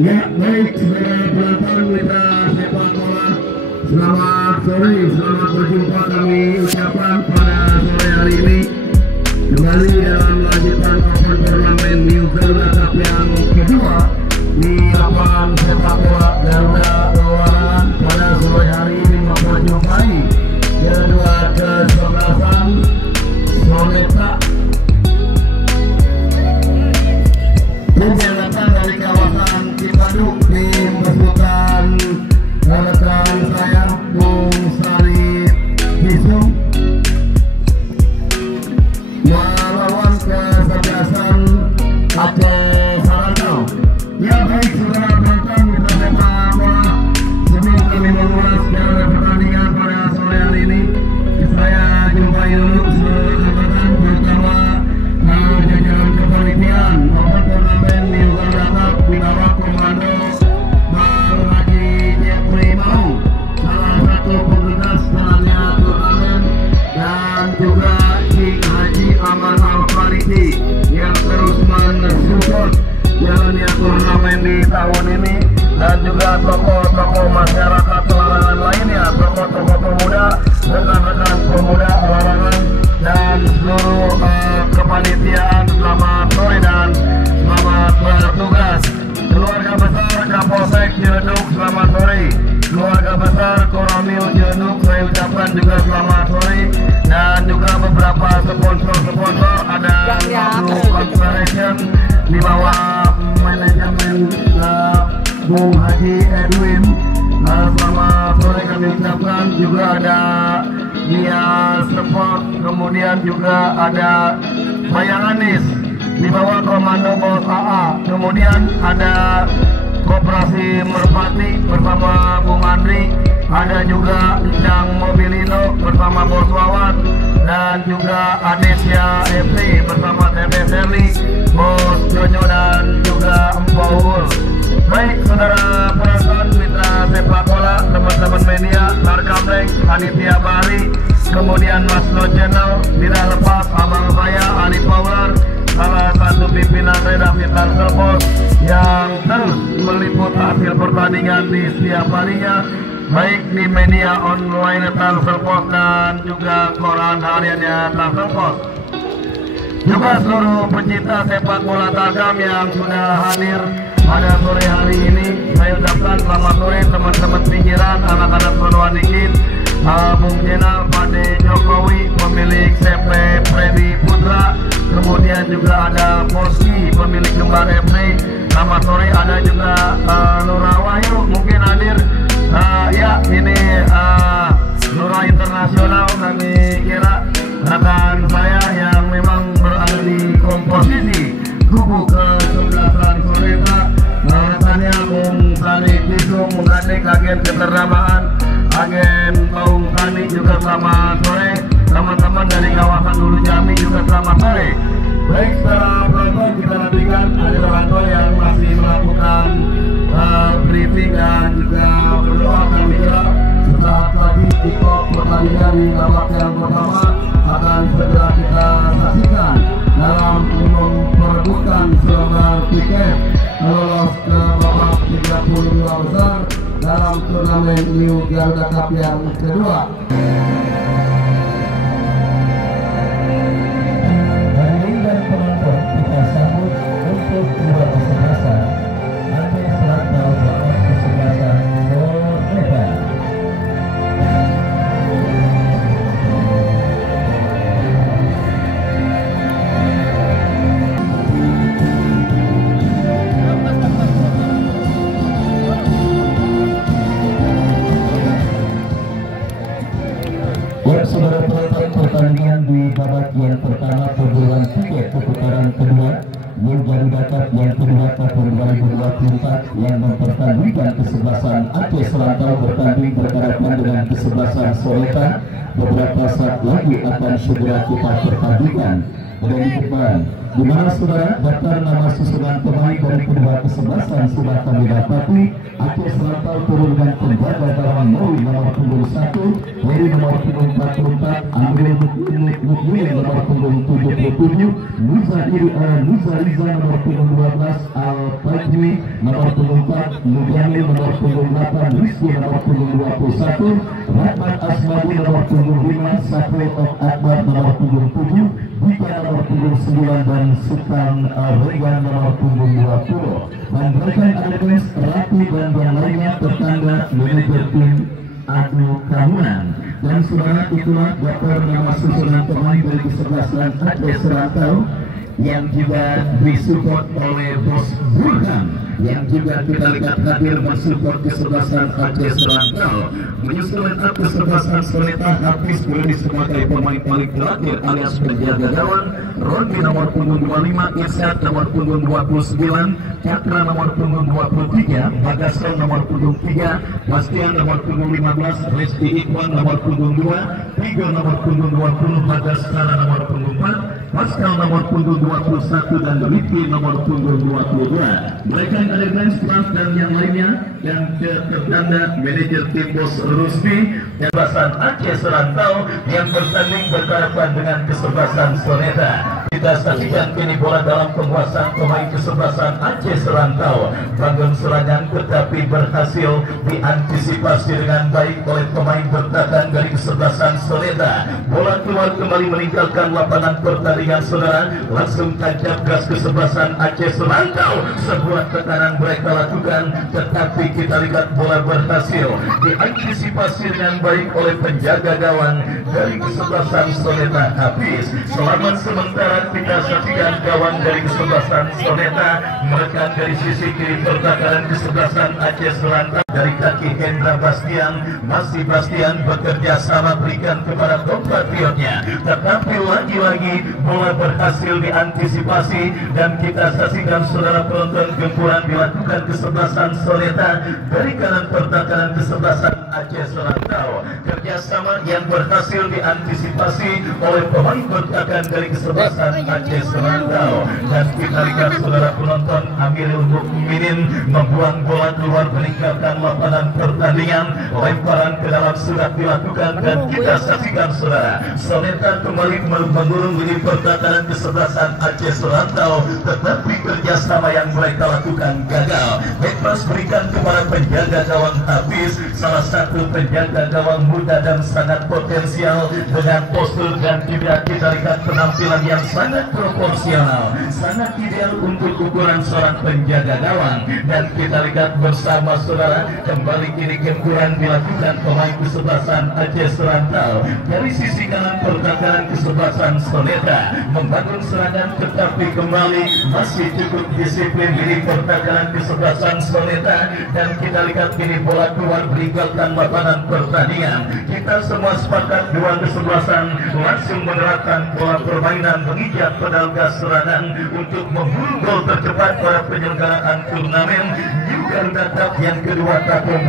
Ya, baik, sebagai penonton mitra sepak bola, selamat sore, selamat berjumpa kami ucapkan pada sore hari ini kembali dalam lanjutan Open Turnamen New Garuda Cup yang kedua di lapangan sepak bola Garuda Kewarangan. Pada sore hari ini memperjumpai kedua kesebelasan Soneta yang datang dari kawasan Cipaduk, tim besutan rekan saya Bung Sari Bisung, melawan kesebelasan Aceh Sarantau. Ya baik, saudara penonton mitra sepak bola, sebelum kami mengulas jalannya pertandingan pada sore hari ini, saya jumpai dulu seluruh rekan terutama jajaran kepanitiaan Open Turnamen New Garuda Cup di bawah komando Bang Haji Jeffrey Maung, salah satu penggegas jalannya turnamen, dan juga Cik Haji Aman Al-Farisi yang terus mensupport jalannya turnamen di tahun ini, dan juga tokoh-tokoh masyarakat olahraga lainnya, tokoh-tokoh pemuda, rekan-rekan pemuda olahraga, dan seluruh kepanitiaan. Selamat sore dan selamat bertugas. Keluarga besar Kapolsek Ciledug, selamat sore. Keluarga besar Koramil Ciledug, saya ucapkan juga selamat sore. Dan juga beberapa sponsor-sponsor, ada Madu Corporation di bawah manajemen Bung Haji Edwin, selamat sore kami ucapkan. Juga ada Nia Sport, kemudian juga ada Bayanganis di bawah komando Bos AA, kemudian ada Koperasi Merpati bersama Bung Andri, ada juga Encang Mobilino bersama Bos Wawan, dan juga Anesia FC bersama TP Seli, Bos Jojo, dan juga Empaul. Baik, saudara penonton mitra sepak bola, teman-teman media, Narkamlek, Panitia Bali, kemudian Masno Channel, tidak lepas abang saya Ali Paular, salah satu pimpinan redaksi Tangsel Pos yang terus meliput hasil pertandingan di setiap harinya, baik di media online Tangsel Pos dan juga koran hariannya Tangsel Pos. Juga seluruh pecinta sepak bola Tagam yang sudah hadir pada sore hari ini, saya ucapkan selamat sore teman-teman pinggiran, anak-anak Penoan Dikit, Bung Jenal, Pade Jokowi, pemilik CP Freddy Putra, kemudian juga ada Poski, pemilik Kembar FC. Selamat sore. Ada juga Nura Wahyu mungkin hadir. Ya, ini Nura Internasional, kami kira rekan saya yang memang berada di komposisi kubu ke-11 Soneta. Rekannya Bung Sani Bisung menggandeng agen keterdamaan, agen Bung Sani juga selamat sore. Teman-teman dari kawasan Hulu Jambi juga selamat sore. Baik, setelah penonton kita nantikan ada Ranto yang masih melakukan briefing dan juga berdoa. Kami kira sesaat lagi kick-off pertandingan di babak yang pertama akan segera kita saksikan dalam memperebutkan selembar tiket lolos ke babak 32 besar dalam turnamen New Garuda Cup yang kedua. Hadirin dan penonton, kita sambut untuk kedua kesebelasan Aceh Sarantau melawan kesebelasan Soneta. Saudara penonton, pertandingan di babak yang pertama perburuan tiket putaran kedua New Garuda Cup yang kedua tahun 2024 yang mempertandingkan kesebelasan Aceh Sarantau bertanding berhadapan dengan kesebelasan Soneta. Beberapa saat lagi akan segera kita pertandingkan. dan di depan. Di mana saudara daftar nama susunan pemain dari kedua kesebelasan sudah kami dapati. Aceh Selatan turunkan penjaga gawang Nowi nomor punggung 1, Heri nomor punggung 44, Amril Mukmin nomor punggung 77, Nuza Riza nomor punggung 12, Al Fajri nomor punggung 4, Mujamil nomor punggung 8, Rizky nomor punggung 21, Rahmat Asmadi nomor punggung 5, Safri Akbar nomor punggung 7, Bika nomor punggung 9 dan Sultan Regan nomor punggung 20. Dan rekan Adres Ratu dan yang lainnya tertanda manajer tim Adu Kamunan. Dan saudara itulah daftar nama susunan pemain dari kesebelasan Aceh Serantau yang juga disupport oleh Bos Burhan, yang juga kita lihat hadir mensupport kesebelasan Aceh Serantau. Menyusul kesebelasan Soneta Hafiz Budi sebagai pemain paling terakhir alias penjaga gawang, Rondi nomor punggung 25, Irsyad nomor punggung 29, Cakra nomor punggung 23, Bagasol nomor punggung 3, Bastian nomor punggung 15, Rizky Ikhwan nomor punggung 2, Tiga nomor punggung 20, Bagaskara nomor punggung 4, Pascal nomor punggung 21 dan Ricky nomor punggung 22. Mereka yang ada grand staff dan yang lainnya yang tertanda manajer tim Bos Rusdi kesebelasan Aceh Serantau yang bertanding berhadapan dengan kesebelasan Soneta. Kita saksikan kini bola dalam penguasaan pemain kesebelasan Aceh Serantau. Bangun serangan tetapi berhasil diantisipasi dengan baik oleh pemain bertahan dari kesebelasan Soneta. Bola keluar kembali meninggalkan lapangan pertandingan saudara. Langsung tancap gas kesebelasan Aceh Serantau. Sebuah tekanan mereka lakukan, tetapi kita lihat bola berhasil diantisipasi dengan baik oleh penjaga gawang dari kesebelasan Soneta Hafiz. Selamat sementara kita saksikan gawang dari kesebelasan Soneta menekan dari sisi kiri pertahanan kesebelasan Aceh Serantau dari kaki Hendra Bastian. Masih Bastian bekerja sama berikan kepada compatriotnya, tetapi lagi-lagi bola berhasil diantisipasi dan kita saksikan saudara penonton gempuran dilakukan kesebelasan Soneta dari kanan pertahanan kesebelasan Aceh Serantau. Kerjasama yang berhasil diantisipasi oleh pemain bertahan dari kesebelasan Aceh Serantau dan kita lihat saudara penonton Amirul Mukminin membuang bola keluar meninggalkan lapangan pertandingan. Lemparan ke dalam sudah dilakukan dan kita saksikan saudara Soneta kembali mengurung di pertahanan kesebelasan Aceh Serantau, tetapi kerjasama yang mereka lakukan gagal. Bebas berikan kepada penjaga gawang Hafiz, salah satu penjaga gawang muda dan sangat potensial dengan postur dan juga kita lihat penampilan yang sangat proporsional, sangat ideal untuk ukuran seorang penjaga gawang. Dan kita lihat bersama saudara kembali kini gempuran dilakukan pemain kesebelasan Aceh Serantau dari sisi kanan pertahanan kesebelasan Soneta membangun serangan, tetapi kembali masih cukup disiplin di pertahanan kesebelasan Soneta dan kita lihat kini bola keluar meninggalkan lapangan pertandingan. Kita semua sepakat dua kesebelasan langsung menerapkan pola permainan menginjak pedal gas serangan untuk memburu gol tercepat pada penyelenggaraan turnamen New Garuda Cup yang kedua tahun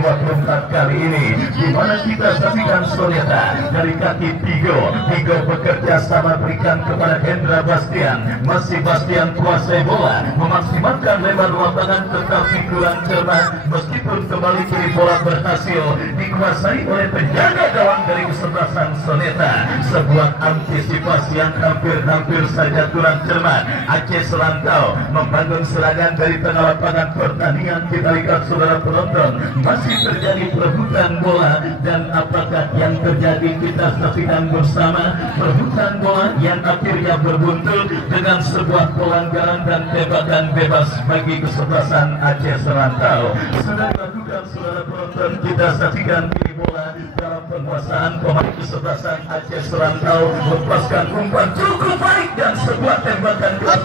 2024 kali ini, di mana kita saksikan Soneta dari kaki Tigo bekerja sama berikan kepada Hendra Bastian. Masih Bastian kuasai bola, memaksimalkan lebar lapangan tetapi kurang cermat, meskipun kembali kini bola berhasil dikuasai oleh penjaga gawang dari kesebelasan Soneta. Sebuah antisipasi yang hampir saja kurang cermat. Aceh Serantau membangun serangan dari tengah lapangan pertandingan. Kita lihat saudara penonton masih terjadi perebutan bola dan apakah yang terjadi kita saksikan bersama. Perebutan bola yang akhirnya berbuntut dengan sebuah pelanggaran dan tembakan bebas bagi kesebelasan Aceh Serantau. Sudah dilakukan saudara penonton, kita saksikan kini bola dalam penguasaan pemain kesebelasan Aceh Serantau lepaskan umpan cukup baik dan sebuah tembakan kelas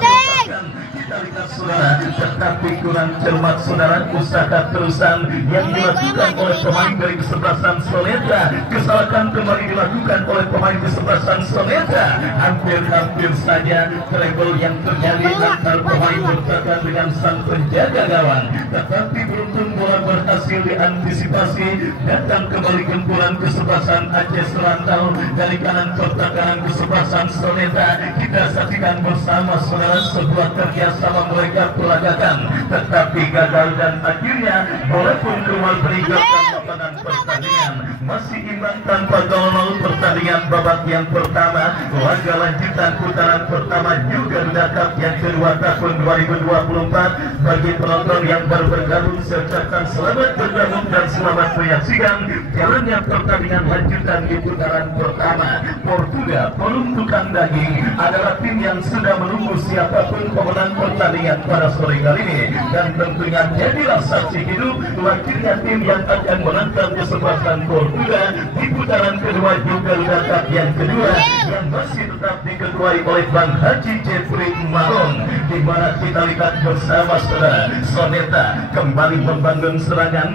kita lihat saudara, tetapi kurang cermat saudara usaha terusan yang dilakukan oleh pemain dari kesebelasan Soneta. Kesalahan kembali dilakukan oleh pemain kesebelasan Soneta. Hampir-hampir saja treble yang terjadi antar pemain bertahan dengan sang penjaga gawang, tetapi beruntung bola berhasil diantisipasi. Datang kembali gempuran kesebelasan Aceh Serantau dari kanan pertahanan kesebelasan Soneta. Kita saksikan bersama saudara sebuah kerjasama mereka peragakan, tetapi gagal dan akhirnya bola pun keluar meninggalkan lapangan pertandingan. Masih imbang tanpa gol pertandingan babak yang pertama. Laga lanjutan putaran pertama juga mendatang yang kedua tahun 2024. Bagi penonton yang baru bergabung, saya ucapkan selamat bergabung dan selamat menyaksikan jalannya pertandingan lanjutan di putaran pertama. Portugal, penumpukan daging, adalah tim yang sudah menunggu siapapun pemenang pertandingan pada sore kali ini, dan tentunya jadilah saksi hidup wakilnya tim yang akan menantang kesebelasan Portugal di putaran kedua juga mendatang yang kedua, yang masih tetap diketuai oleh Bang Haji Jeffrey Malong, di mana kita lihat bersama saudara Soneta kembali membangun serangan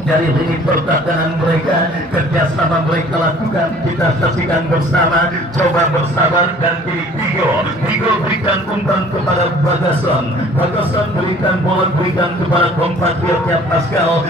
dari lini pertahanan mereka. Kerjasama mereka lakukan, kita saksikan bersama. Coba bersabar dan kini Vigo berikan umpan kepada Bagason. Bagason berikan bola, berikan kepada kompatriotnya Pascal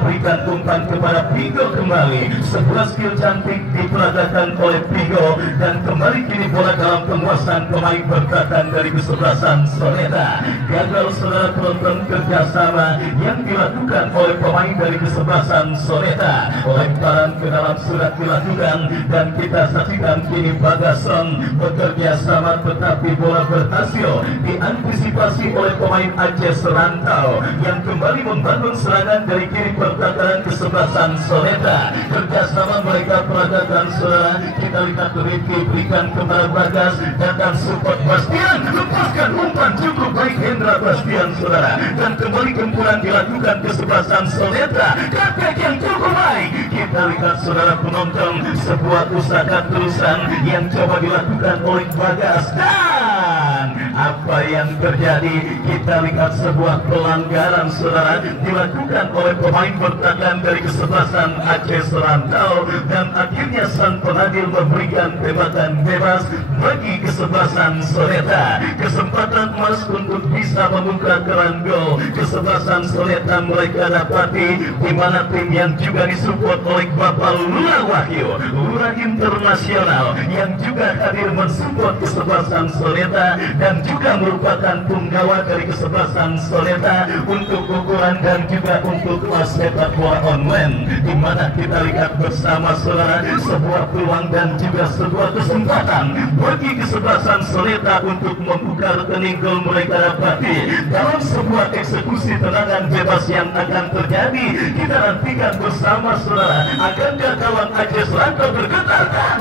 berikan umpan kepada Vigo kembali. Sebuah skill cantik diperagakan oleh Vigo, dan kembali kini bola dalam penguasaan pemain bertahan dari kesebelasan Soneta. Gagal saudara penonton kerjasama yang dilakukan oleh pemain dari kesebelasan Soneta. Lemparan ke dalam sudah dilakukan, dan kita saksikan kini Bagason bekerja sama, tetapi bola berhasil diantisipasi oleh pemain Aceh Serantau yang kembali membangun serangan dari kiri pertahanan kesebelasan Soneta. Kerjasama mereka peragakan saudara. Kita lihat Rifki berikan kepada Bagas, datang support Bastian, lepaskan umpan cukup baik Hendra Bastian saudara, dan kembali gempuran dilakukan kesebelasan Soneta. Kakek yang cukup baik. Kita lihat saudara penonton, sebuah usaha terusan yang coba dilakukan oleh Bagas, dan apa yang terjadi? Kita lihat sebuah pelanggaran saudara dilakukan oleh pemain bertahan dari kesebelasan Aceh Serantau, dan akhirnya sang penadil memberikan tembakan bebas bagi kesebelasan Soneta. Kesempatan emas untuk bisa membuka keran gol kesebelasan Soneta mereka dapati, di mana tim yang juga disupport oleh Bapak Lurah Wahyu, Lurah Internasional, yang juga hadir mensupport kesebelasan Soneta dan juga merupakan punggawa dari kesebelasan Soneta untuk ukuran dan juga untuk kelas sepak bola online, di mana kita lihat bersama saudara sebuah peluang dan juga sebuah kesempatan bagi kesebelasan Soneta untuk membuka rekening gol mereka dapati dalam sebuah eksekusi tendangan bebas yang akan terjadi. Kita nantikan bersama saudara, akankah kawan Aceh Selatan bergetarkan?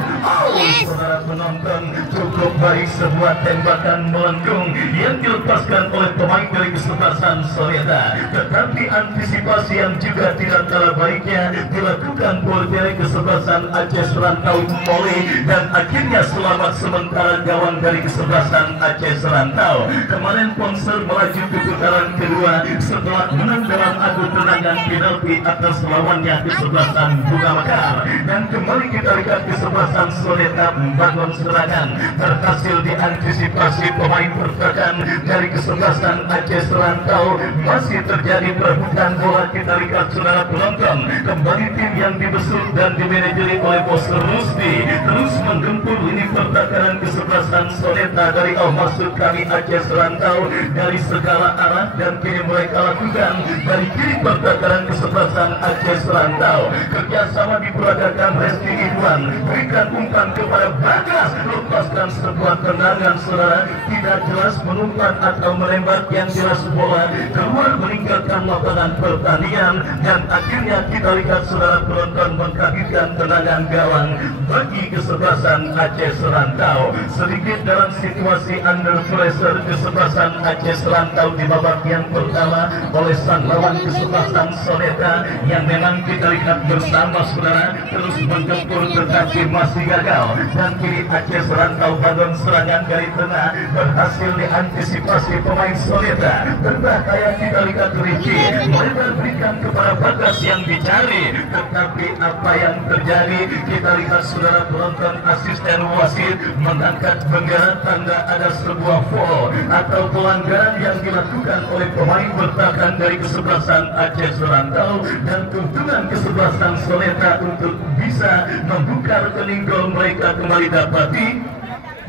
Saudara penonton, cukup baik sebuah tembakan melengkung yang dilepaskan oleh pemain dari kesebelasan Soneta, tetapi antisipasi yang juga tidak kalah baiknya dilakukan oleh kesebelasan Aceh Serantau Mole, dan akhirnya selamat sementara gawang dari kesebelasan Aceh Serantau. Kemarin Ponser melaju ke putaran kedua setelah menang dalam adu tendangan penalti atas lawannya kesebelasan Bunga Mekar, dan kembali kita lihat kesebelasan Soneta membangun serangan, berhasil diantisipasi pemain pertahanan dari kesebelasan Aceh Serantau. Masih terjadi perebutan bola. Kita lihat saudara penonton, kembali tim yang dibesut dan dimanajeri oleh Bos Rusdi terus menggempur lini pertahanan kesebelasan Soneta dari maksud kami Aceh Serantau dari segala arah, dan kini mereka lakukan dari kiri pertahanan kesebelasan Aceh Serantau. Kerjasama diperagakan Reski Ikhwan, berikan umpan kepada Bagas, lepaskan sebuah tendangan saudara, tidak jelas menumpan atau menembak, yang jelas bola keluar meninggalkan lapangan pertandingan, dan akhirnya kita lihat saudara penonton mengkagetkan tendangan gawang bagi kesebelasan Aceh Serantau. Sedikit dalam situasi under pressure kesebelasan Aceh Serantau di babak yang pertama oleh sang lawan kesebelasan Soneta, yang memang kita lihat bersama saudara terus menggempur tetapi masih gagal, dan kini Aceh Serantau bangun serangan serangan dari tengah berhasil diantisipasi pemain Soleta. Berbahaya kita lihat Riki melebar berikan kepada Bagas yang dicari, tetapi apa yang terjadi kita lihat saudara penonton, asisten wasit mengangkat bendera tanda ada sebuah foul atau pelanggaran yang dilakukan oleh pemain bertahan dari kesebelasan Aceh Serantau dan keuntungan kesebelasan Soleta untuk bisa membuka rekening gol mereka kembali dapati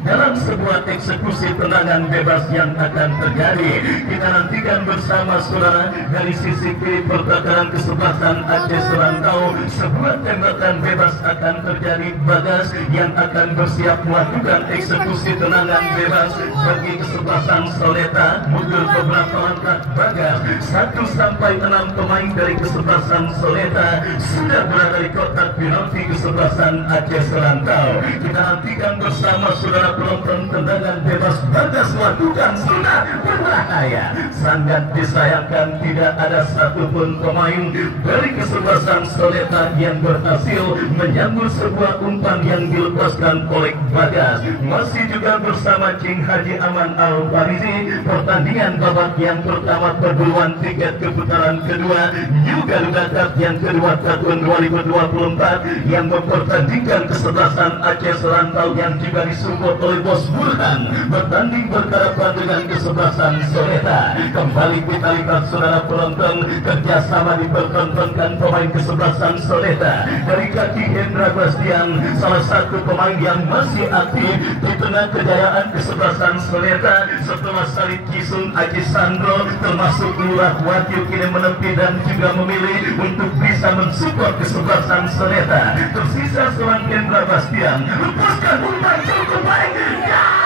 dalam sebuah eksekusi tendangan bebas yang akan terjadi. Kita nantikan bersama saudara dari sisi kiri pertahanan kesebelasan Aceh Serantau, sebuah tembakan bebas akan terjadi. Bagas yang akan bersiap melakukan eksekusi tendangan bebas bagi kesebelasan Soleta. Mundur beberapa langkah Bagas, 1-6 pemain dari kesebelasan Soleta sudah berada di kotak penalti kesebelasan Aceh Serantau. Kita nantikan bersama saudara penonton, tendangan bebas Bagas lakukan sudah berbahaya. Sangat disayangkan tidak ada satupun pemain dari kesebelasan Soleta yang berhasil menyambut sebuah umpan yang dilepaskan oleh Bagas. Masih juga bersama Cing Haji Aman Al-Farizi, pertandingan babak yang pertama perburuan tiket ke putaran kedua juga Cup yang kedua tahun 2024 yang mempertandingkan kesebelasan Aceh Serantau yang juga disupport oleh Bos Burhan bertanding berhadapan dengan kesebelasan Soleta. Kembali kita lihat saudara penonton, kerjasama dipertontonkan pemain kesebelasan Soleta dari kaki Hendra Bastian, salah satu pemain yang masih aktif di tengah kejayaan kesebelasan Soleta setelah Salib Kisung Aji Sandro termasuk Lurah Wahyu kini menepi dan juga memilih untuk bisa mensupport kesebelasan Soleta. Tersisa seorang Hendra Bastian, lepaskan umpan cukup baik dan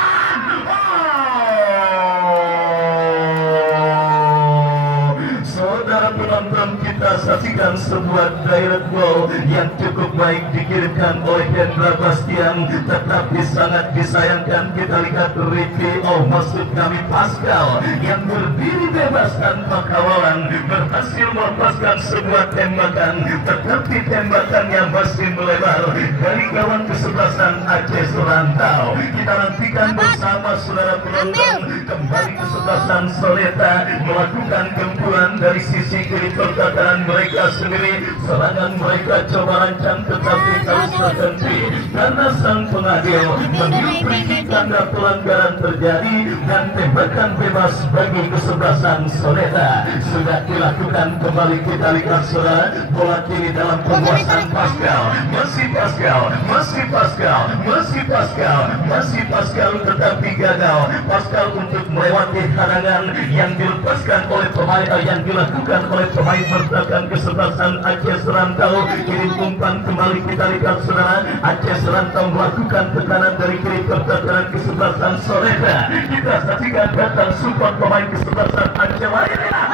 saudara penonton, kita saksikan sebuah direct goal yang cukup baik dikirimkan oleh Hendra Bastian, tetapi sangat disayangkan kita lihat Ricky, maksud kami Pascal yang berdiri bebas tanpa kawalan berhasil melepaskan sebuah tembakan, tetapi tembakannya masih melebar dari gawang kesebelasan Aceh Serantau. Kita nantikan bersama saudara penonton, kembali kesebelasan Soleta melakukan gempuran dari sisi kiri pertahanan mereka sendiri. Serangan mereka coba rancang tetapi harus terhenti karena sang pengadil meniup tanda pelanggaran terjadi dan tembakan bebas bagi kesebelasan Soleta sudah dilakukan. Kembali kita lihat saudara, bola kini dalam penguasaan Pascal, masih Pascal, masih Pascal, masih Pascal, masih Pascal, tetapi gagal Pascal untuk melewati hadangan yang dilepaskan oleh pemain yang dilakukan oleh pemain bertahan kesebelasan Aceh Serantau. Kirim umpan kembali kita lihat saudara, Aceh Serantau melakukan tekanan dari kiri pertahanan kesebelasan Soleta. Kita saksikan datang support pemain kesebelasan Aceh lainnya.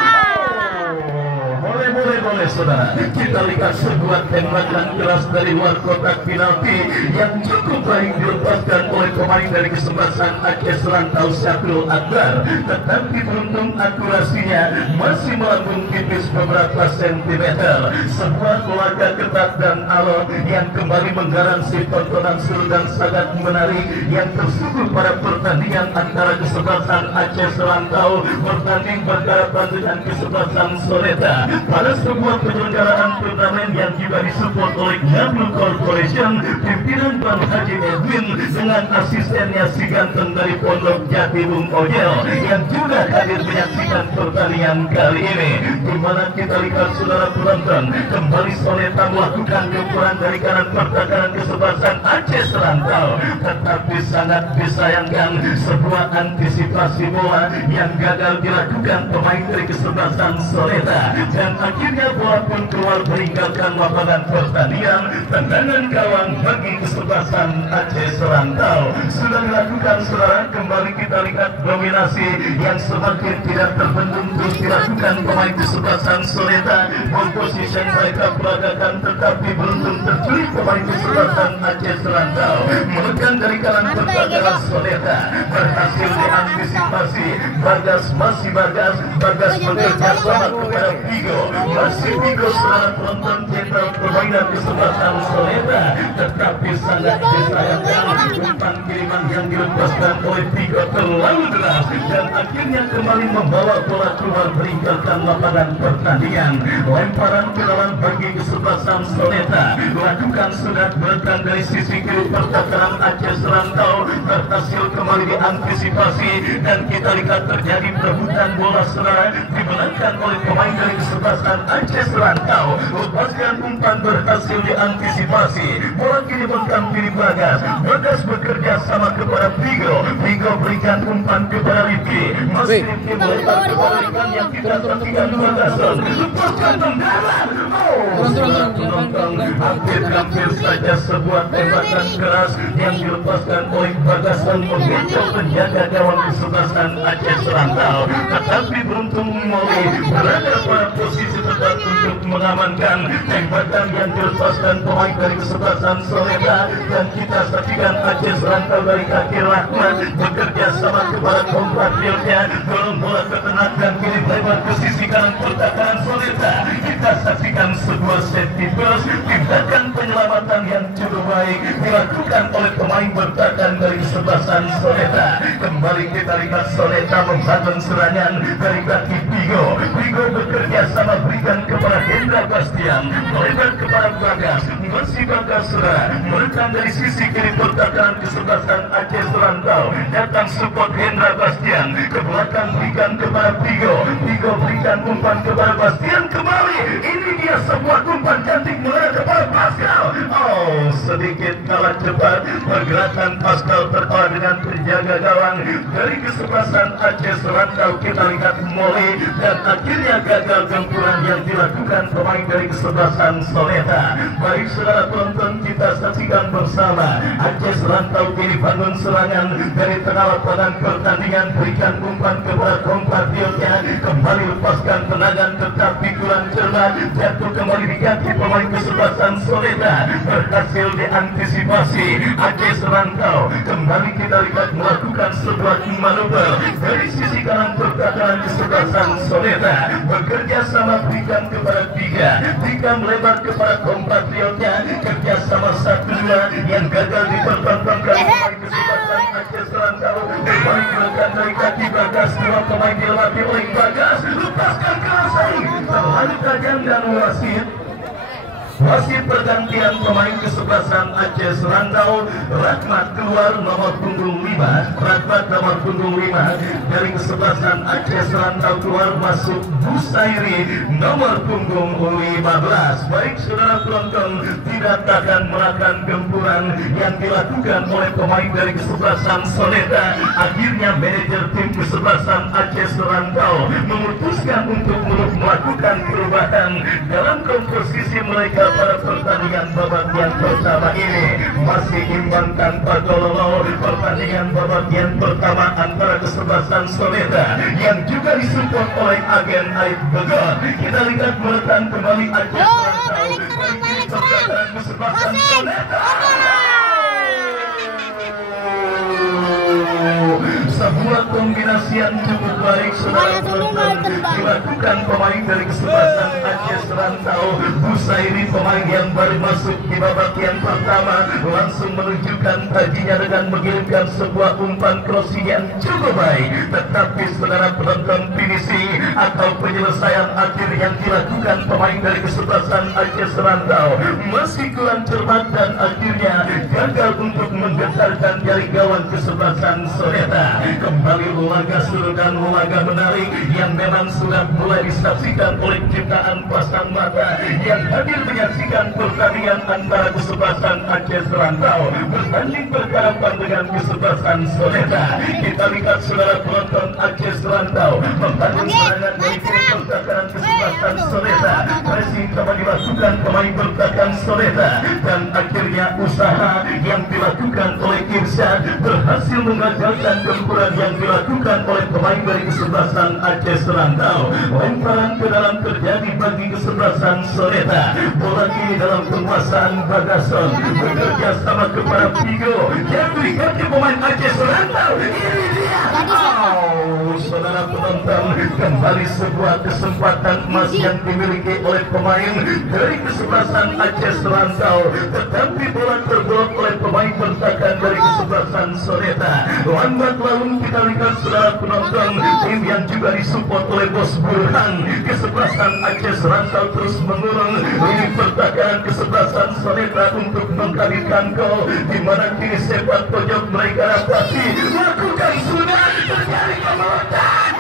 Boleh saudara, kita lihat sebuah tembakan keras dari luar kotak penalti yang cukup baik dilepaskan oleh pemain dari kesebelasan Aceh Serantau Syahrul Akbar, tetapi beruntung akurasinya masih melambung tipis beberapa sentimeter. Sebuah laga ketat dan alot yang kembali menggaransi tontonan seru dan sangat menarik yang tersuguh pada pertandingan antara kesebelasan Aceh Serantau bertanding berhadapan dengan kesebelasan Soleta pada sebuah penyelenggaraan turnamen yang juga disupport oleh Nyamlu Corporation, pimpinan Bang Haji Edwin dengan asistennya si ganteng dari Pondok Jati Bung Ojel yang juga hadir menyaksikan pertandingan kali ini, di mana kita lihat saudara penonton, kembali Soleta melakukan gempuran dari kanan pertahanan kesebelasan Aceh Serantau, tetapi sangat disayangkan sebuah antisipasi bola yang gagal dilakukan pemain dari kesebelasan Soleta dan akhirnya bola pun keluar meninggalkan lapangan pertandingan. Tendangan gawang bagi kesebelasan Aceh Serantau sudah dilakukan saudara. Kembali kita lihat dominasi yang semakin tidak terbendung terus dilakukan pemain kesebelasan Soleta. Ball position mereka peragakan tetapi beruntung terculik pemain kesebelasan Aceh Serantau menekan dari kanan pertahanan Soleta, berhasil diambil diantisipasi. Bagas masih Bagas bekerja sama kepada Vigo. Masih Vigo serangan penonton jenderal permainan di sebelah Soleta, tetapi sangat disayangkan umpan kiriman yang dilepaskan oleh Vigo terlalu deras dan akhirnya kembali membawa bola keluar meninggalkan lapangan pertandingan. Lemparan ke dalam bagi kesebelasan Soleta lakukan sudah berdatang dari sisi kiri pertahanan Aceh Serantau, berhasil kembali diantisipasi dan kita lihat terjadi perebutan bola saudara dimenangkan oleh pemain dari kesebelasan Aceh Serantau. Lepaskan umpan berhasil diantisipasi, bola kini bentang kiri Bagas bekerja sama kepada Vigo berikan umpan kepada Rifki, masih Rifki melebar kepada Rifki yang kita saksikan Bagason, lepaskan tendangan. Hampir saja sebuah tembakan keras yang dilepaskan oleh Bagason mengejar penjaga gawang kesebelasan Aceh Serantau, tetapi beruntung Moli berada pada posisi tepat untuk mengamankan tembakan yang dilepaskan pemain dari kesebelasan Soleta, dan kita saksikan Aceh Serantau dari kaki Rahmat bekerja sama kepada kompatriotnya, dorong bola ke tengah dan kiri lebar ke sisi kanan pertahanan Soleta. Kita saksikan sebuah safety first, tindakan penyelamatan yang cukup baik dilakukan oleh pemain bertahan dari kesebelasan Soleta. Kembali kita lihat Soleta membangun serangan dari kaki Vigo bekerja sama berikan kepada Hendra Bastian, melebar kepada Bagas, masih Bagas merekam dari sisi kiri pertahanan kesebelasan Aceh Serantau, datang support Hendra Bastian ke belakang berikan kepada Vigo berikan umpan kepada Bastian kembali, ini dia sebuah umpan cantik mengarah kepada Pascal. Sedikit kalah cepat pergerakan Pascal tertawa dengan penjaga gawang dari kesebelasan Aceh Serantau. Kita lihat Moli dan akhirnya gagal gempuran yang dilakukan pemain dari kesebelasan Soleta. Baik saudara penonton, kita saksikan bersama Aceh Serantau kini bangun serangan dari tengah lapangan pertandingan, berikan umpan kepada kompatriotnya, kembali lepaskan tendangan tetapi kurang cermat, jatuh kembali di kaki pemain kesebelasan Soleta, berhasil diantisipasi Aceh Serantau. Kembali kita lihat melakukan sebuah manuver dari sisi kanan pertahanan kesebelasan Soleta, bekerja sama berikan kepada Tiga melebar kepada kompatriotnya, kerjasama 1-2 yang gagal dipertahankan pemain kesebelasan Aceh Serantau. Kembali dilakukan dari kaki Bagas, dua pemain dilewati oleh Bagas, lepaskan keras terlalu tajam dan wasit pergantian pemain kesebelasan Aceh Serantau. Rahmat keluar nomor punggung 5, Rahmat nomor punggung 5 dari kesebelasan Aceh Serantau keluar, masuk Busairi nomor punggung 15. Baik saudara penonton, tidak akan menahan gempuran yang dilakukan oleh pemain dari kesebelasan Soleta. Akhirnya manajer tim kesebelasan Aceh Serantau memutuskan untuk melakukan perubahan dalam komposisi mereka pada pertandingan babak yang pertama ini. Masih imbang tanpa gol. Pertandingan babak yang pertama antara kesebelasan Soleta yang juga disupport oleh agen Aib Bogor. Kita lihat meletak kembali Aceh Serantau kesebelasan Soleta. Sebuah kombinasi yang cukup baik saudara penonton dilakukan pemain dari kesebelasan Aceh Serantau. Busairi pemain yang baru masuk di babak yang pertama langsung menunjukkan tajinya dengan mengirimkan sebuah umpan crossing yang cukup baik, tetapi saudara penonton finishing atau penyelesaian akhir yang dilakukan pemain dari kesebelasan Aceh Serantau masih kurang cermat dan akhirnya gagal untuk menggetarkan jari gawang kesebelasan Soleta. Kembali laga seru dan laga menarik yang memang sudah mulai disaksikan oleh jutaan pasang mata yang hadir menyaksikan pertandingan antara kesebelasan Aceh Serantau bertanding berhadapan dengan kesebelasan Soleta. Kita lihat saudara penonton, Aceh Serantau membangun serangan dari pertahanan kesebelasan Soleta. Pressing coba dilakukan pemain bertahan Soleta dan akhirnya usaha yang dilakukan oleh Irsyad berhasil mengagalkan gempuran yang dilakukan oleh pemain dari kesebelasan Aceh Serantau. Lemparan ke dalam terjadi bagi kesebelasan Soleta. Bola kini dalam penguasaan Bagason, bekerja sama kepada Vigo yang berikan ke pemain Aceh Serantau. Ini dia. kembali sebuah kesempatan emas yang dimiliki oleh pemain dari kesebelasan Aceh Serantau, tetapi bola terblok oleh pemain bertahan dari kesebelasan Soneta. Lambat laun kita lihat saudara penonton, tim yang juga disupport oleh Bos Burhan, kesebelasan Aceh Serantau terus mengurung lini pertahanan kesebelasan Soneta untuk menghadirkan gol, di mana kini sepak pojok mereka dapati lakukan sudah terjadi kemelotan.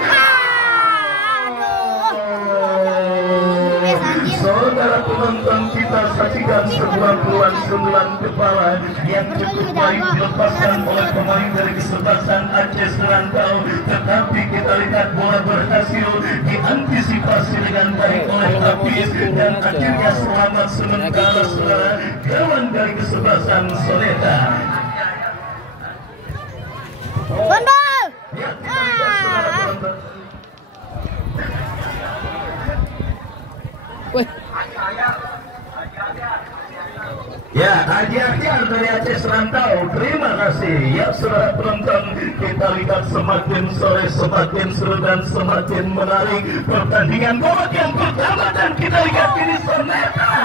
Saudara penonton, kita saksikan sebuah peluang sundulan kepala yang cukup baik dilepaskan oleh pemain dari kesebelasan Aceh Serantau, tetapi kita lihat bola berhasil diantisipasi dengan baik oleh Hafiz dan akhirnya selamat sementara saudara kawan dari kesebelasan Soneta. Bondol. Ya, kita lihat saudara penonton. Ya, ajar-ajar dari Aceh Serantau, terima kasih. Ya, saudara penonton, kita lihat semakin sore semakin seru dan semakin menarik pertandingan babak yang pertama, dan kita lihat ini Soneta.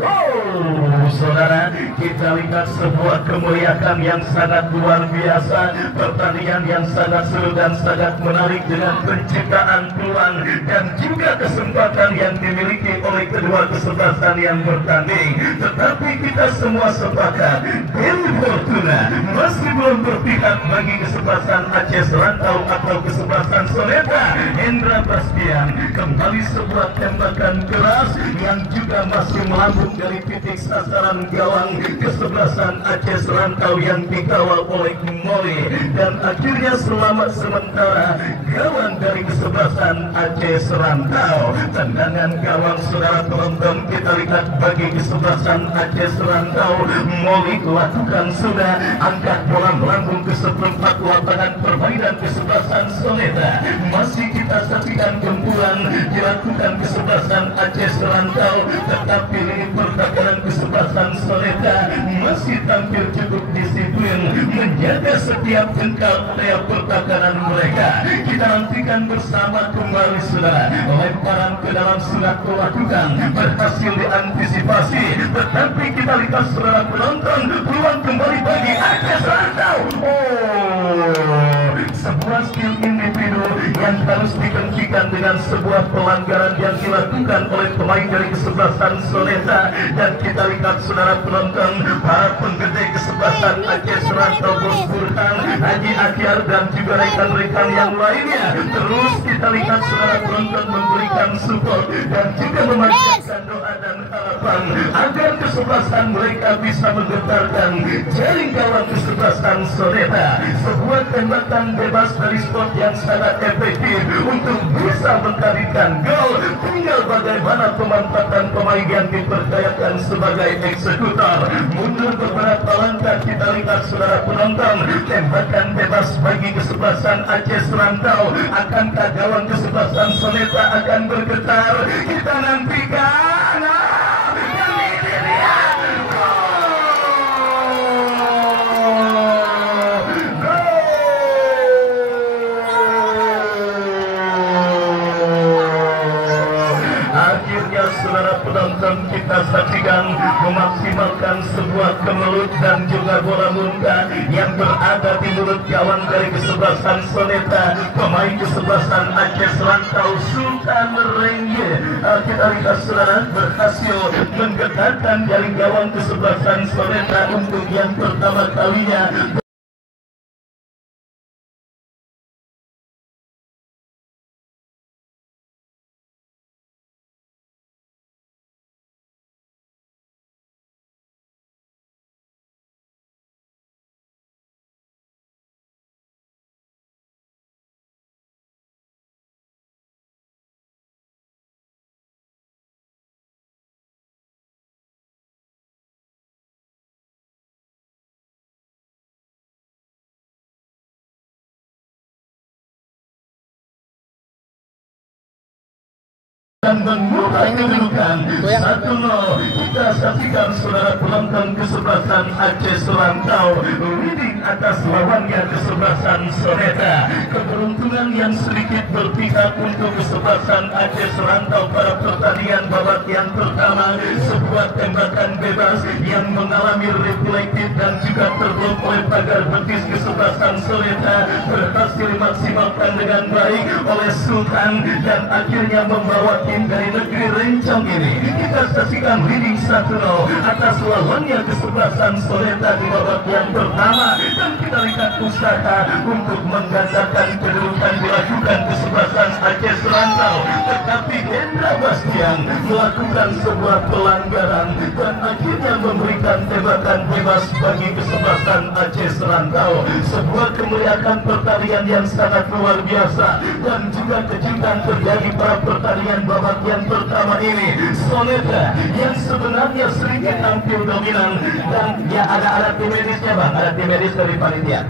Oh, saudara, kita lihat sebuah kemuliaan yang sangat luar biasa, pertandingan yang sangat seru dan sangat menarik dengan penciptaan peluang dan juga kesempatan yang dimiliki oleh kedua kesebelasan yang bertanding. Tetapi kita semua sepakat Dewi Fortuna masih belum berpihak bagi kesebelasan Aceh Serantau atau kesebelasan Soneta. Hendra Bastian kembali sebuah tembakan keras yang juga masih melambung dari titik sasaran gawang kesebelasan Aceh Serantau yang dikawal oleh Moli, dan akhirnya selamat sementara gawang dari kesebelasan Aceh Serantau. Tendangan gawang saudara penonton kita lihat bagi kesebelasan Aceh Serantau, Moli lakukan sudah, angkat bola melambung ke seperempat lapangan permainan kesebelasan Soneta. Masih kita saksikan gempuran dilakukan kesebelasan Aceh Serantau, tetapi lini pertahanan kesebelasan Soneta masih tampil cukup disiplin menjaga setiap jengkal area pertahanan mereka. Kita nantikan bersama kembali saudara, lemparan ke dalam sudah dilakukan, berhasil diantisipasi, tetapi kita lihat saudara penonton, peluang kembali bagi Aceh Serantau. Oh, sebuah skill individu yang harus dihentikan dengan sebuah pelanggaran yang dilakukan oleh pemain dari kesebelasan Soneta. Dan kita lihat saudara penonton, para penggede kesebelasan Aceh Serantau, Bos Burhan, Haji Akyar dan juga rekan-rekan yang lainnya, terus kita lihat saudara penonton memberikan support dan juga memanjatkan doa dan harapan agar kesebelasan mereka bisa menggetarkan jaring gawang kesebelasan Soneta. Sebuah tembakan bebas dari spot yang sangat efektif untuk bisa menghadirkan gol. Tinggal bagaimana pemanfaatan pemain yang dipercayakan sebagai eksekutor. Mundur beberapa langkah kita lihat saudara penonton, tembakan bebas bagi kesebelasan Aceh Serantau. Akankah gawang kesebelasan Soneta akan bergetar? Kita nantikan. Dan ini dia akhirnya saudara penonton, kita saksikan memaksimalkan sebuah kemelut dan juga bola muntah yang berada di mulut gawang dari kesebelasan Soneta, pemain kesebelasan Aceh Serantau Sultan Rengge. Kita lihat saudara berhasil menggetarkan jaring gawang kesebelasan Soneta untuk yang pertama kalinya. dan mengubah kedudukan 1-0. Kita saksikan saudara penonton kesebelasan Aceh Serantau leading atas lawannya kesebelasan Soneta. Keberuntungan yang sedikit berpihak untuk kesebelasan Aceh Serantau pada pertandingan babak yang pertama. Sebuah tembakan bebas yang mengalami reflektif dan juga terblok oleh pagar betis kesebelasan Soneta berhasil dimaksimalkan dengan baik oleh Sultan dan akhirnya membawa dari negeri Rencong ini. Kita saksikan leading 1-0 atas lawannya kesebelasan Soneta di babak yang pertama, dan kita lihat usaha untuk menggandakan kedudukan dilakukan kesebelasan Aceh Serantau, tetapi Hendra Bastian melakukan sebuah pelanggaran dan akhirnya memberikan tembakan bebas bagi kesebelasan Aceh Serantau. Sebuah kemeriahan pertandingan yang sangat luar biasa dan juga kejutan terjadi pada pertandingan babak yang pertama ini. Soneta yang sebenarnya sedikit tampil dominan dan ya ada alat tim medisnya bang, ada tim medis dari panitia.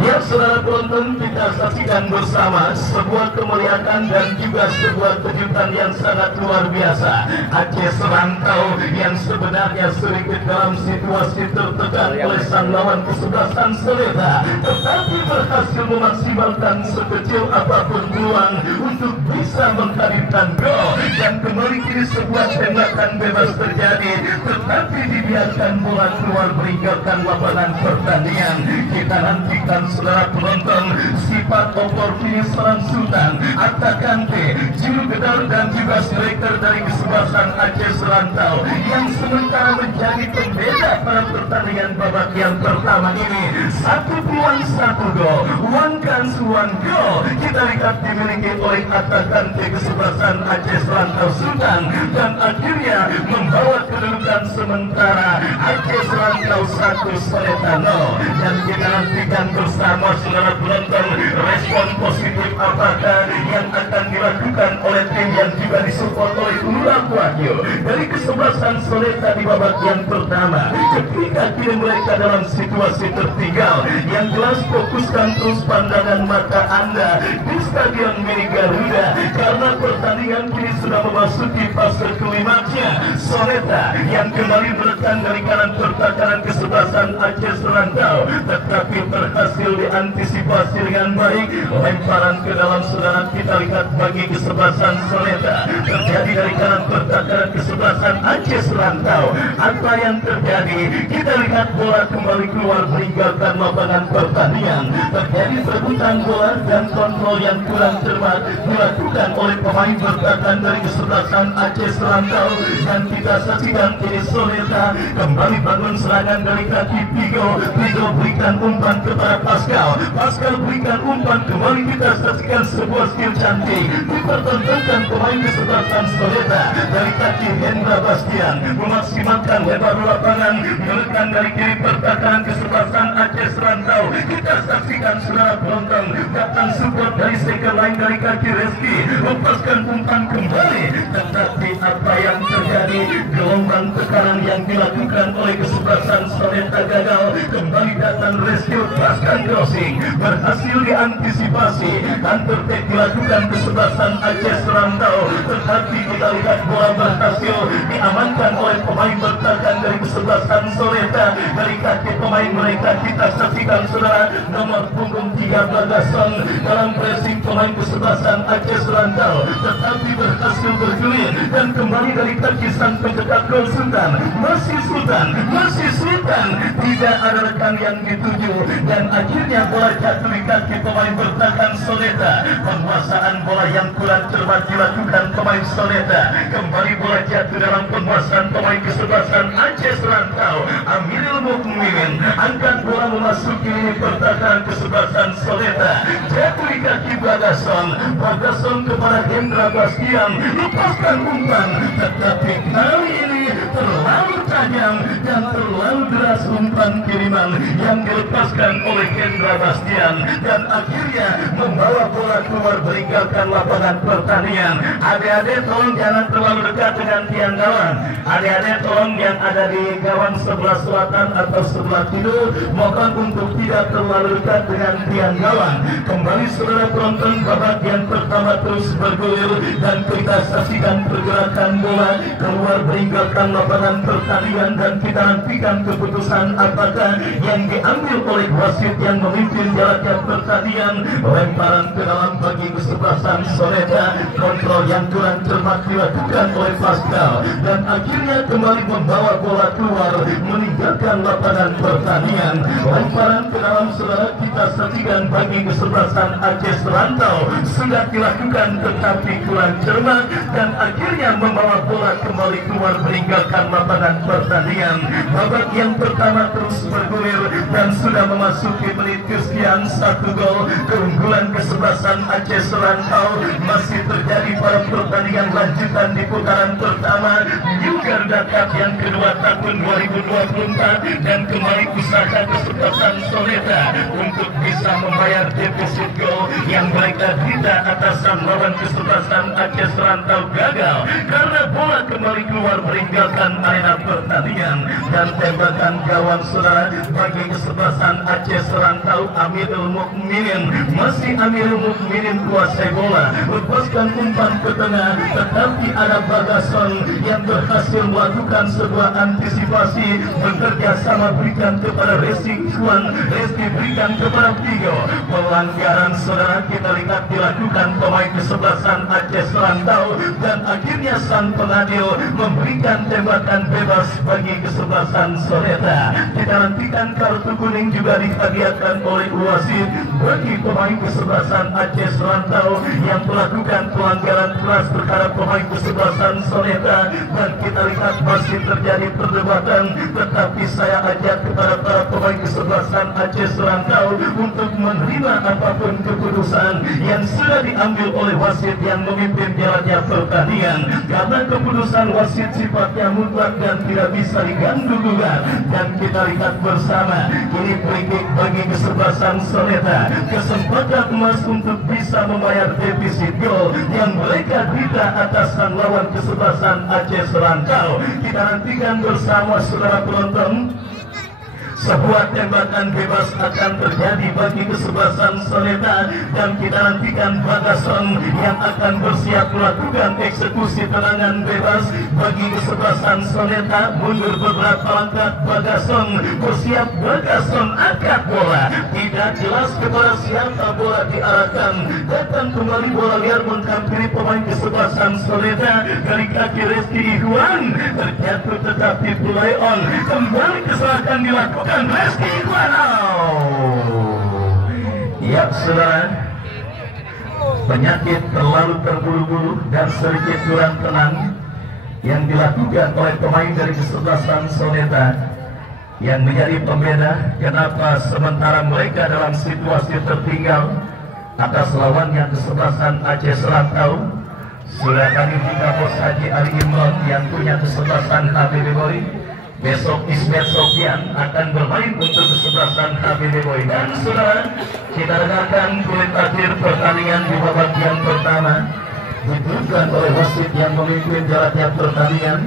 Ya saudara penonton, kita saksikan bersama sebuah kemeriahan dan juga sebuah kejutan yang sangat luar biasa. Aceh Serantau yang sebenarnya sedikit dalam situasi tertekan oleh sang lawan kesebelasan Soneta, tetapi berhasil memaksimalkan sekecil apapun peluang untuk bisa menghadirkan gol. Dan kembali kini sebuah tembakan bebas terjadi, tetapi dibiarkan bola keluar meninggalkan lapangan pertandingan. Kita nantikan saudara penonton sifat oportunis seorang Sultan Atta Kante, juru gedar dan juga striker dari kesebelasan Aceh Serantau yang sementara menjadi pembeda pada pertandingan babak yang pertama ini. 1 peluang 1 gol, 1 chance 1 goal kita lihat dimiliki oleh Atta Kante kesebelasan Aceh Serantau Sultan, dan akhirnya membawa kedudukan sementara Aceh Serantau 1 Soneta 0. Dan kita nantikan bersama saudara penonton respon positif apakah yang akan dilakukan oleh tim yang juga disupport oleh Lula Wahyu dari kesebelasan Soneta di babak yang pertama. Ketika kini mereka dalam situasi tertinggal, yang jelas fokuskan terus pandangan mata Anda di Stadion Mini Garuda karena pertandingan kini sudah memasuki fase klimaksnya. Soneta yang kembali menekan dari kanan pertahanan kesebelasan Aceh Serantau, tetapi berhasil diantisipasi dengan baik. Lemparan ke dalam saudara kita lihat bagi kesebelasan Soneta terjadi dari kanan pertahanan kesebelasan Aceh Serantau. Apa yang terjadi? Kita lihat bola kembali keluar meninggalkan lapangan pertandingan. Terjadi perebutan bola dan kontrol yang kurang cermat dilakukan oleh pemain bertahan dari kesebelasan Aceh Serantau, dan kita saksikan kini Soneta kembali bangun serangan dari kaki Pigo. Pigo berikan umpan kepada Pascal. Pascal berikan umpan kembali. Kita saksikan sebuah skill cantik dipertontonkan pemain kesebelasan Soneta dari kaki Hendra Bastian memaksimalkan lebar lapangan menekan dari kiri pertahanan kesebelasan Aceh Serantau. Kita saksikan saudara penonton datang support dari second line dari kaki Reski lepaskan umpan kembali, tetapi apa yang terjadi? Gelombang tekanan yang dilakukan oleh kesebelasan Soneta gagal. Kembali datang Reski lepaskan crossing berhasil diantisipasi dan tertek dilakukan kesebelasan Aceh Serantau, tetapi kita lihat bola berhasil diamankan oleh pemain bertahan dari kesebelasan Soneta dari kaki pemain mereka. Kita saksikan saudara nomor punggung 3 Bagasong dalam pressing pemain kesebelasan Aceh Serantau, tetapi berhasil bergulir dan kembali dari kaki sang pencetak gol Sultan. Masih Sultan tidak ada rekan yang dituju, dan akhirnya bola jatuh di kaki pemain bertahan Soneta. Penguasaan bola yang kurang cermat dilakukan pemain Soneta. Kembali bola jatuh dalam penguasaan pemain kesebelasan Aceh Serantau. Amirul Mukminin angkat bola memasuki pertahanan kesebelasan Soneta. Jatuh di kaki Bagasong kepada Hendra Bastian lepaskan umpan, tetapi kali ini terlalu tajam dan terlalu deras umpan kiriman yang dilepaskan oleh Hendra Bastian dan akhirnya membawa bola keluar meninggalkan lapangan pertandingan. Adik-adik tolong jangan terlalu dekat dengan tiang gawang. Adik-adik tolong yang ada di gawang sebelah selatan atau sebelah kidul mohon untuk tidak terlalu dekat dengan tiang gawang. Kembali saudara penonton, babak yang pertama terus bergulir dan kita saksikan pergerakan bola keluar meninggalkan lapangan pertandingan dan kita nantikan keputusan apakah yang diambil oleh wasit yang memimpin jalannya pertandingan. Lemparan ke dalam bagi kesebelasan Soneta, kontrol yang kurang cermat dilakukan oleh Pascal dan akhirnya kembali membawa bola keluar meninggalkan lapangan pertandingan. Lemparan ke dalam saudara kita saksikan bagi kesebelasan Aceh Serantau sudah dilakukan tetapi kurang cermat dan akhirnya membawa bola kembali keluar meninggalkan lapangan pertandingan. Babak yang pertama terus bergulir dan sudah memasuki menit kesekian 1 gol. Keunggulan kesebelasan Aceh Serantau masih terjadi pada pertandingan lanjutan di putaran pertama juga Cup yang kedua tahun 2024 dan kembali usaha kesebelasan Soneta untuk bisa membayar defisit gol yang mereka tidak atasan lawan kesebelasan Aceh Serantau gagal karena bola kembali keluar meninggalkan arena pertandingan dan tembakan gawang saudara bagi kesebelasan Aceh Serantau. Amirul Mukminin masih Amirul Mukminin kuasai bola, lepaskan umpan ke tengah tetapi ada Bagason yang berhasil melakukan sebuah antisipasi bekerja sama berikan kepada Resti Ikhwan, Resti berikan kepada Tigo. Pelanggaran saudara kita lihat dilakukan pemain kesebelasan Aceh Serantau dan akhirnya sang pengadil memberikan tembakan bebas bagi kesebelasan Soneta. Kita nantikan kartu kuning juga dihadiahkan oleh wasit bagi pemain kesebelasan Aceh Serantau yang melakukan pelanggaran keras terhadap pemain kesebelasan Soneta dan kita lihat masih terjadi perdebatan tetapi saya ajak kepada para pemain kesebelasan Aceh Serantau untuk menerima apapun keputusan yang sudah diambil oleh wasit yang memimpin jalannya pertandingan karena keputusan wasit sifatnya mutlak dan tidak bisa diganggu gugat. Dan kita lihat bersama ini free kick bagi kesebelasan Soneta, kesempatan emas untuk bisa membayar defisit gol yang mereka tidak atasan lawan kesebelasan Aceh Serantau. Kita nantikan bersama saudara penonton. Sebuah tembakan bebas akan terjadi bagi kesebelasan Soneta dan kita nantikan Bagason yang akan bersiap melakukan eksekusi tendangan bebas bagi kesebelasan Soneta. Mundur beberapa langkah Bagason bersiap, Bagason angkat bola, tidak jelas kepada siapa bola diarahkan, datang kembali bola liar menghampiri pemain kesebelasan Soneta dari kaki Resti Ikhwan terjatuh tetapi play on, kembali kesalahan dilakukan Resti Ikhwan. Ya saudara, penyakit terlalu terburu-buru dan sedikit kurang tenang yang dilakukan oleh pemain dari kesebelasan Soneta yang menjadi pembeda kenapa sementara mereka dalam situasi tertinggal atas lawannya kesebelasan Aceh Serantau. Sudah kami juga Bos Haji Ali Imron yang punya kesebelasan HBB Boy. Besok Ismet Sofian akan bermain untuk kesebelasan HBB Boy. Dan saudara, kita dengarkan kulit akhir pertandingan di babak yang pertama ditentukan oleh wasit yang memimpin jalannya pertandingan.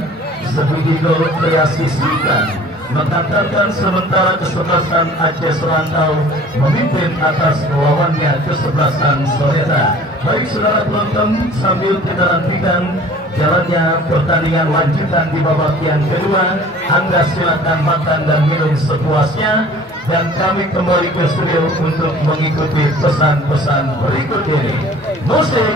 Sebiji gol kreasi Sultan mengatakan sementara kesebelasan Aceh Serantau memimpin atas lawannya kesebelasan Soneta. Baik saudara penonton, sambil kita nantikan jalannya pertandingan lanjutan di babak yang kedua, Anda silakan makan dan minum sepuasnya dan kami kembali ke studio untuk mengikuti pesan-pesan berikut ini. Musik